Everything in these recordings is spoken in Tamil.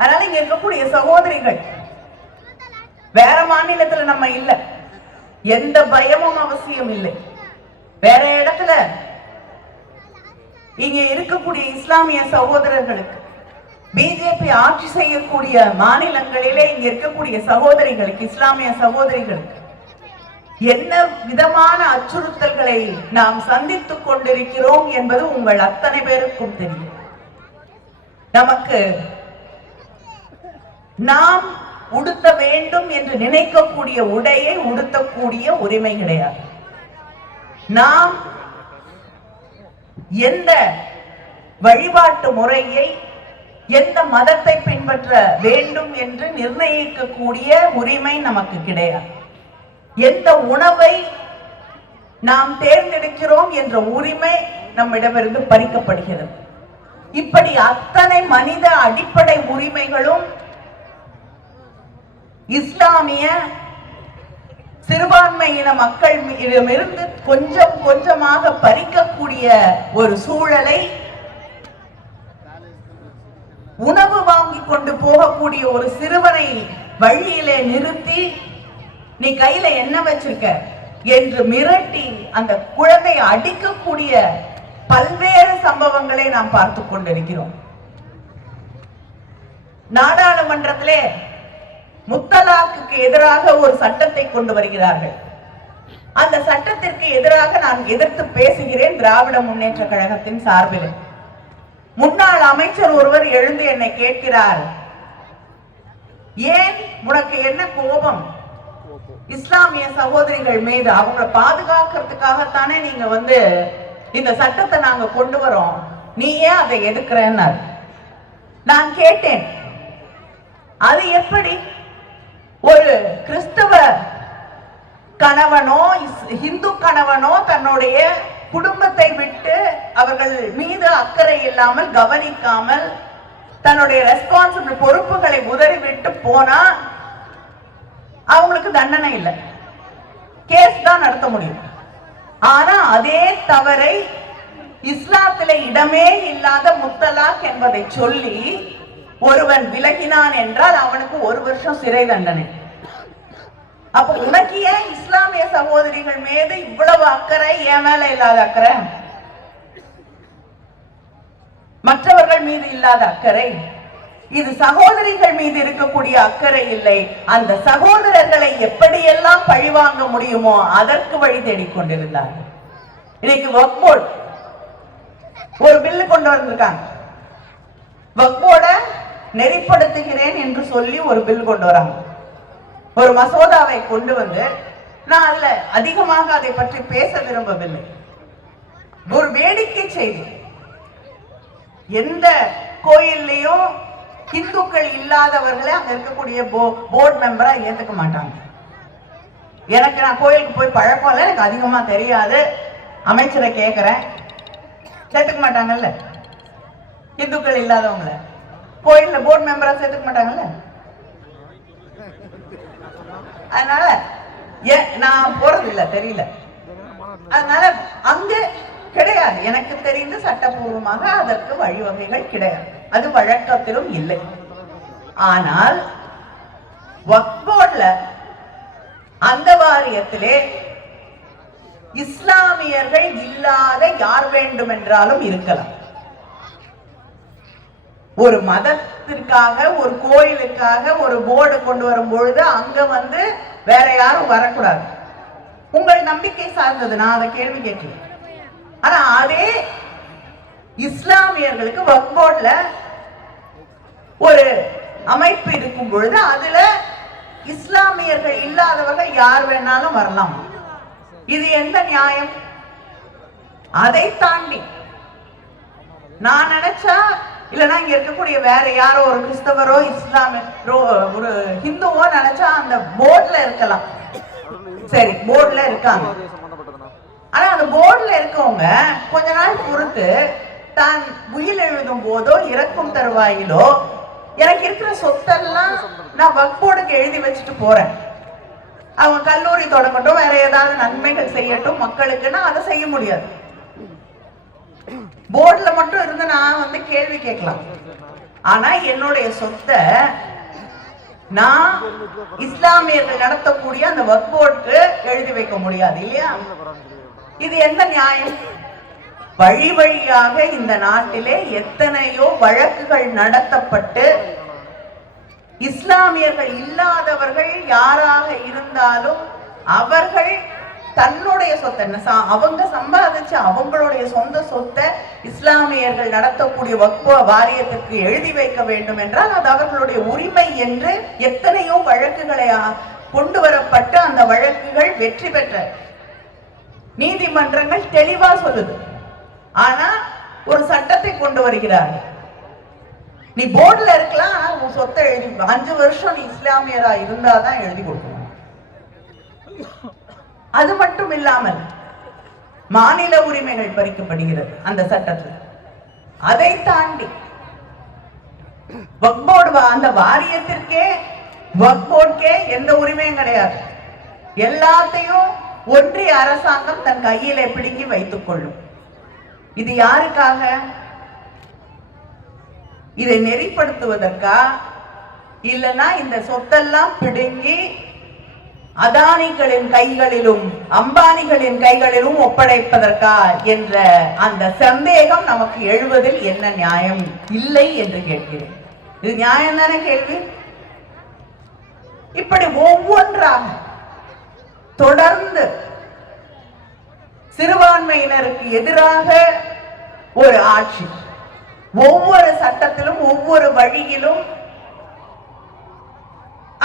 அதனால இங்க இருக்கக்கூடிய சகோதரிகள் வேற மாநிலத்துல நம்ம இல்ல. எந்த பயமும் அவசியம் இல்லை. வேற இடத்துல இங்க இருக்கக்கூடிய இஸ்லாமிய சகோதரர்களுக்கு பிஜேபி ஆட்சி செய்யக்கூடிய மாநிலங்களிலே இங்க இருக்கக்கூடிய சகோதரிகளுக்கு இஸ்லாமிய சகோதரிகளுக்கு என்ன விதமான அச்சுறுத்தல்களை நாம் சந்தித்துக் கொண்டிருக்கிறோம் என்பது உங்கள் அத்தனை பேருக்கும் தெரியும். நமக்கு நாம் உடுத்த வேண்டும் என்று நினைக்கக்கூடிய உடையை உடுத்தக்கூடிய உரிமை கிடையாது. நாம் எந்த வழிபாட்டு முறையை எந்த மதத்தை பின்பற்ற வேண்டும் என்று நிர்ணயிக்கக்கூடிய உரிமை நமக்கு கிடையாது. எந்த உணவை நாம் தேர்ந்தெடுக்கிறோம் என்ற உரிமை நம்மிடமிருந்து பறிக்கப்படுகிறது. இப்படி அத்தனை மனித அடிப்படை உரிமைகளும் இஸ்லாமிய சிறுபான்மையின மக்கள் இடமிருந்து கொஞ்சம் கொஞ்சமாக பறிக்கக்கூடிய ஒரு சூழலை உணவு வாங்கி கொண்டு போகக்கூடிய ஒரு சிறுவனை வழியிலே நிறுத்தி நீ கையில என்ன வச்சிருக்க? என்று மிரட்டி அந்த குழந்தை அடிக்கக்கூடிய பல்வேறு சம்பவங்களை நாம் பார்த்து கொண்டிருக்கிறோம். நாடாளுமன்றத்திலே முத்தலாக்குக்கு எதிராக ஒரு சட்டத்தை கொண்டு வருகிறார்கள். அந்த சட்டத்திற்கு எதிராக நான் எதிர்த்து பேசுகிறேன் திராவிட முன்னேற்ற கழகத்தின் சார்பில். முன்னாள் அமைச்சர் ஒருவர் எழுந்து என்னை கேட்கிறார். ஏன் உனக்கு என்ன கோபம்? இஸ்லாமிய சகோதரிகள் மீது அவங்கள பாதுகாக்கிறதுக்காகத்தானே நீங்க வந்து இந்த சட்டத்தை நாங்க கொண்டு வரோம். நீ ஏன் அதை எதுக்குறேன்னார் நான் கேட்டேன். அது எப்படி? ஒரு கிறிஸ்தவ கணவனோ இந்து கணவனோ தன்னுடைய குடும்பத்தை விட்டு அவர்கள் மீது அக்கறை இல்லாமல் கவனிக்காமல் தன்னுடைய ரெஸ்பான்சிபிள் பொறுப்புகளை உதறிவிட்டு போனா அவங்களுக்கு தண்டனை இல்லை. கேஸ் தான் நடத்த முடியும். ஆனா அதே தவறை இஸ்லாத்துல இடமே இல்லாத முத்தலாக் என்பதை சொல்லி ஒருவன் விலகினான் என்றால் அவனுக்கு ஒரு வருஷம் சிறை தண்டனை. அப்ப உனக்கு ஏன் இஸ்லாமிய சகோதரிகள் மீது இவ்வளவு அக்கறை? என் மேல இல்லாத அக்கறை? மற்றவர்கள் மீது இல்லாத அக்கறை? இது சகோதரிகள் மீது இருக்கக்கூடிய அக்கறை இல்லை. அந்த சகோதரர்களை எப்படியெல்லாம் பழிவாங்க முடியுமோ அதற்கு வழி தேடிக் கொண்டிருந்தார் இன்னைக்கு ஒர்க் ஒரு பில்லு கொண்டு வந்திருக்காங்க. ஒர்க் போர்டை நெறிப்படுத்துகிறேன் என்று சொல்லி ஒரு பில் கொண்டு வராங்க. ஒரு மசோதாவை கொண்டு வந்து நான் அதுல அதிகமாக அதை பற்றி பேச விரும்பவில்லை. ஒரு வேடிக்கை செய்தி. எந்த கோயில்லையும் இந்துக்கள் இல்லாதவர்களை அங்க இருக்கக்கூடிய போர்டு மெம்பரா ஏத்துக்க மாட்டாங்க. எனக்கு நான் கோயிலுக்கு போய் பழக்கம் இல்லை எனக்கு அதிகமா தெரியாது. அமைச்சரை கேட்கிறேன் சேர்த்துக்க மாட்டாங்கல்ல? இந்துக்கள் இல்லாதவங்களை. கோயில்ல போர்டு மெம்பரா சேர்த்துக்க மாட்டாங்கல்ல? அதனால நான் போறது இல்ல தெரியல. அதனால அங்க கிடையாது. எனக்கு தெரிந்து சட்டபூர்வமாக அதற்கு வழிவகைகள் கிடையாது. அது வழக்கத்திலும் இல்லை. ஆனால் வக்போர்ட்ல அந்த வாரியத்திலே இஸ்லாமியர்கள் இல்லாத யார் வேண்டுமென்றாலும் இருக்கலாம். ஒரு மதத்திற்காக ஒரு கோயிலுக்காக ஒரு போர்டு கொண்டு வரும் பொழுது அங்க வந்து வேற யாரும் வரக்கூடாது. உங்கள் நம்பிக்கை சார்ந்தது நான் அதை கேள்வி கேட்கிறேன். ஆனா அதே இஸ்லாமியர்களுக்கு வக்ஃப் ஒரு அமைப்பு இருக்கும் பொழுது அதுல இஸ்லாமியர்கள் இல்லாதவர்கள் யார் வேணாலும் வரலாம். இது எந்த நியாயம்? அதை தாண்டி நான் நினைச்சா இல்லைன்னா இங்க இருக்கக்கூடிய வேற யாரோ ஒரு கிறிஸ்தவரோ இஸ்லாமியரோ ஒரு ஹிந்துவோ நினைச்சா அந்த போர்ட்ல இருக்கலாம். சரி போர்டுல இருக்காங்க. ஆனா அந்த போர்டுல இருக்கவங்க கொஞ்ச நாள் பொறுத்து தான் உயில் எழுதும் போதோ இறக்கும் தருவாயிலோ எனக்கு இருக்கிற சொத்தெல்லாம் நான் வக்போர்டுக்கு எழுதி வச்சுட்டு போறேன். அவங்க கல்லூரி தொடங்கட்டும் வேற ஏதாவது நன்மைகள் செய்யட்டும் மக்களுக்குன்னா அதை செய்ய முடியாது. போர்டுல மட்டும் இருந்து நான் வந்து கேள்வி கேட்கலாம். ஆனா என்னுடைய சொத்தை நான் இஸ்லாமியர்கள் நடத்தக்கூடிய அந்த ஒர்க் போர்டுக்கு எழுதி வைக்க முடியாது இல்லையா? இது என்ன நியாயம்? வழி வழியாக இந்த நாட்டிலே எத்தனையோ வழக்குகள் நடத்தப்பட்டு இஸ்லாமியர்கள் இல்லாதவர்கள் யாராக இருந்தாலும் அவர்கள் தன்னுடைய சொத்தை அவங்க சம்பாதிச்சு அவங்களுடைய சொந்த சொத்தை இஸ்லாமியர்கள் நடத்தக்கூடிய வக்ப வாரியத்திற்கு எழுதி வைக்க வேண்டும் என்றால் அது அவர்களுடைய உரிமை என்று எத்தனையோ வழக்குகளை கொண்டு வரப்பட்டு அந்த வழக்குகள் வெற்றி பெற்ற நீதிமன்றங்கள் தெளிவா சொல்லுது. ஆனா ஒரு சட்டத்தை கொண்டு வருகிறார்கள் நீ போர்டுல இருக்கலாம் ஆனா உன் சொத்தை எழுதி அஞ்சு வருஷம் நீ இஸ்லாமியரா இருந்தாதான் எழுதி கொடுக்கணும். அது மட்டும் இல்லாமல் மாநில உரிமைகள் பறிக்கப்படுகிறது அந்த சட்டத்தில். அதை தாண்டி வக்போர்டு வா- அந்த வாரியத்திற்கே வக்ஃப் எந்த உரிமையும் கிடையாது. எல்லாத்தையும் ஒன்றிய அரசாங்கம் தன் கையிலே பிடுங்கி வைத்துக் கொள்ளும். இது யாருக்காக? இதை நெறிப்படுத்துவதற்கா? இல்லைன்னா இந்த சொத்தெல்லாம் பிடுங்கி அதானிகளின் கைகளிலும் அம்பானிகளின் கைகளிலும் ஒப்படைப்பதற்கா என்ற அந்த சந்தேகம் நமக்கு எழுவதில் என்ன நியாயம்? இல்லை என்று கேட்கிறேன். இது நியாயம் தானே கேள்வி? இப்படி ஒவ்வொன்றாக தொடர்ந்து சிறுபான்மையினருக்கு எதிராக ஒரு ஆட்சி. ஒவ்வொரு சட்டத்திலும் ஒவ்வொரு வழியிலும்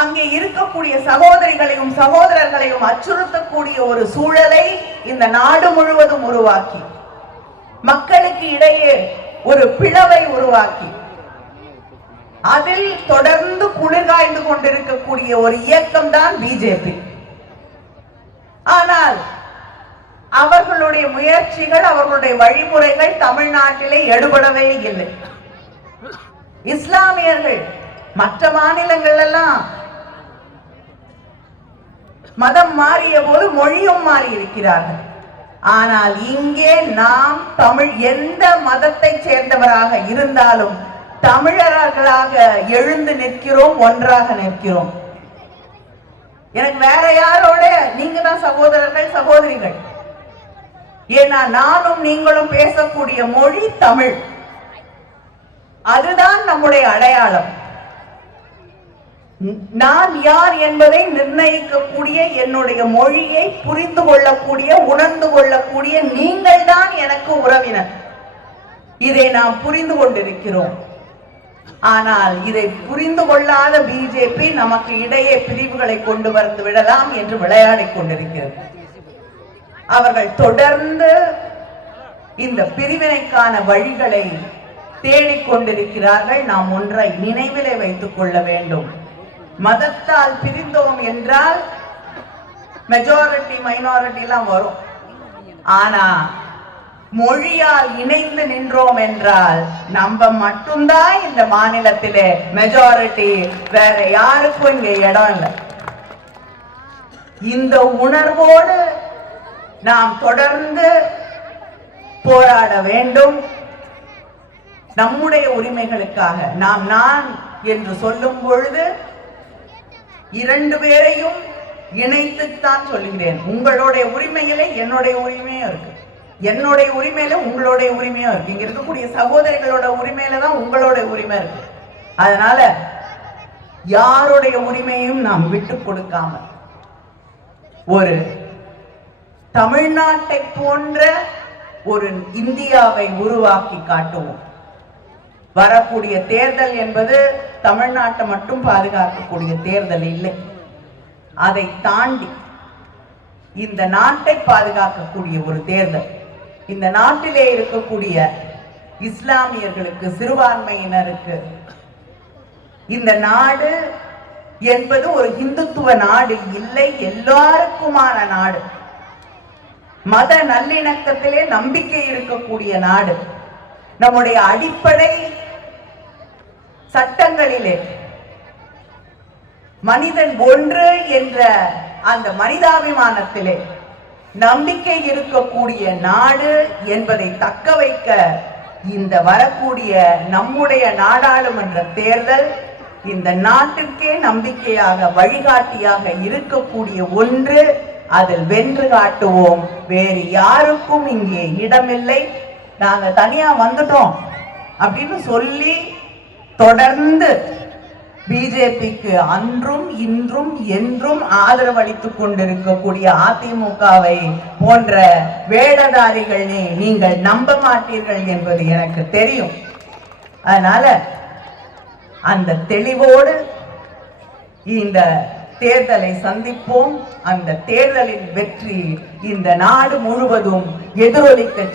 அங்கே இருக்கக்கூடிய சகோதரிகளையும் சகோதரர்களையும் அச்சுறுத்தக்கூடிய ஒரு சூழலை இந்த நாடு முழுவதும் உருவாக்கி. மக்களுக்கு இடையே ஒரு பிளவை உருவாக்கி. அதில் தொடர்ந்து குளிர்காய்ந்து கொண்டிருக்கக்கூடிய ஒரு இயக்கம் தான் பிஜேபி. ஆனால் அவர்களுடைய முயற்சிகள் அவர்களுடைய வழிமுறைகள் தமிழ்நாட்டிலே எடுபடவே இல்லை. இஸ்லாமியர்கள் மற்ற மாநிலங்கள் எல்லாம் மதம் மாறிய போது மொழியும் மாறி இருக்கிறார்கள். ஆனால் இங்கே நாம் தமிழ் எந்த மதத்தை சேர்ந்தவராக இருந்தாலும் தமிழர்களாக எழுந்து நிற்கிறோம் ஒன்றாக நிற்கிறோம். எனக்கு வேற யாரோட நீங்க தான் சகோதரர்கள் சகோதரிகள். ஏன்னா நானும் நீங்களும் பேசக்கூடிய மொழி தமிழ். அதுதான் நம்முடைய அடையாளம். நான் யார் என்பதை நிர்ணயிக்கக்கூடிய என்னுடைய மொழியை புரிந்து கொள்ளக்கூடிய உணர்ந்து கொள்ளக்கூடிய நீங்கள் தான் எனக்கு உறவினர். இதை நாம் புரிந்து கொண்டிருக்கிறோம். ஆனால் இதை புரிந்து கொள்ளாத பிஜேபி நமக்கு இடையே பிரிவுகளை கொண்டு வந்து விடலாம் என்று விளையாடிக் கொண்டிருக்கிறது. அவர்கள் தொடர்ந்து இந்த பிரிவினைக்கான வழிகளை தேடிக்கொண்டிருக்கிறார்கள் நாம் ஒன்றை நினைவிலே வைத்துக் கொள்ள வேண்டும். மதத்தால் பிரிந்தோம் என்றால் மெஜாரிட்டி மைனாரிட்டி எல்லாம் வரும். ஆனா மொழியால் இணைந்து நின்றோம் என்றால் நம்ம மட்டும்தான் இந்த மாநிலத்திலே மெஜாரிட்டி வேற யாருக்கும் இங்க இடம் இல்லை. இந்த உணர்வோடு நாம் தொடர்ந்து போராட வேண்டும். நம்முடைய உரிமைகளுக்காக நாம் நான் என்று சொல்லும் பொழுது இரண்டு பேரையும் இணைத்துத்தான் சொல்லுகிறேன். உங்களுடைய உரிமையில என்னுடைய உரிமையும் இருக்கு. என்னுடைய உரிமையில உங்களுடைய உரிமையும் இருக்கு. இங்க இருக்கக்கூடிய சகோதரிகளோட உரிமையில தான் உங்களுடைய உரிமை இருக்கு. அதனால யாருடைய உரிமையும் நாம் விட்டு கொடுக்காம ஒரு தமிழ்நாட்டை போன்ற ஒரு இந்தியாவை உருவாக்கி காட்டுவோம். வரக்கூடிய தேர்தல் என்பது தமிழ்நாட்டை மட்டும் பாதுகாக்கக்கூடிய தேர்தல் இல்லை. அதை தாண்டி இந்த நாட்டை பாதுகாக்கக்கூடிய ஒரு தேர்தல் இந்த நாட்டிலே இருக்கக்கூடிய இஸ்லாமியர்களுக்கு சிறுபான்மையினருக்கு இந்த நாடு என்பது ஒரு இந்துத்துவ நாடு இல்லை எல்லாருக்குமான நாடு. மத நல்லிணக்கத்திலே நம்பிக்கை இருக்கக்கூடிய நாடு. நம்முடைய அடிப்படை சட்டங்களிலே. மனிதன் ஒன்று என்ற அந்த மனிதாபிமானத்திலே நம்பிக்கை இருக்கக்கூடிய நாடு என்பதை தக்க வைக்க இந்த வரக்கூடிய நம்முடைய நாடாளுமன்ற தேர்தல் இந்த நாட்டிற்கே நம்பிக்கையாக வழிகாட்டியாக இருக்கக்கூடிய ஒன்று. அதில் வென்று காட்டுவோம். வேறு யாருக்கும் இங்கே இடமில்லை. நாங்க தனியா வந்துட்டோம் அப்படின்னு சொல்லி தொடர்ந்து பிஜேபிக்கு அன்றும் இன்றும் என்றும் ஆதரவளித்துக் கொண்டிருக்கக்கூடிய அதிமுகவை போன்ற வேடதாரிகளை நீங்கள் நம்ப மாட்டீர்கள் என்பது எனக்கு தெரியும். அதனால அந்த தெளிவோடு இந்த தேர்தலை சந்திப்போம். அந்த தேர்தலின் வெற்றி இந்த நாடு முழுவதும் எதிரொலிக்க